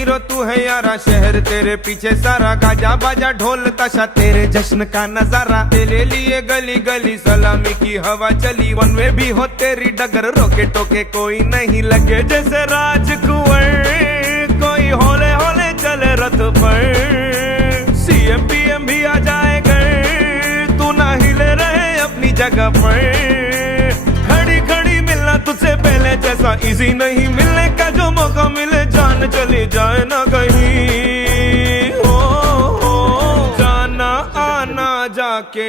Hero तू है यारा, शहर तेरे पीछे सारा, गाजा बाजा ढोल ताशा तेरे जश्न का नजारा। तेरे लिए गली गली सलामी की हवा चली, वन वे भी हो तेरी डगर, रोके टोके कोई नहीं लगे जैसे राजकुंवर, कोई होले होले चले रथ पर। सीएम पीएम भी आ जाएगा, तू ना हिले रहे अपनी जगह पर। खड़ी खड़ी मिलना तुझसे पहले जैसा इजी नहीं, मिलने का जो मौका मिले जान चली जाए ना कहीं। हो जाना आना जाके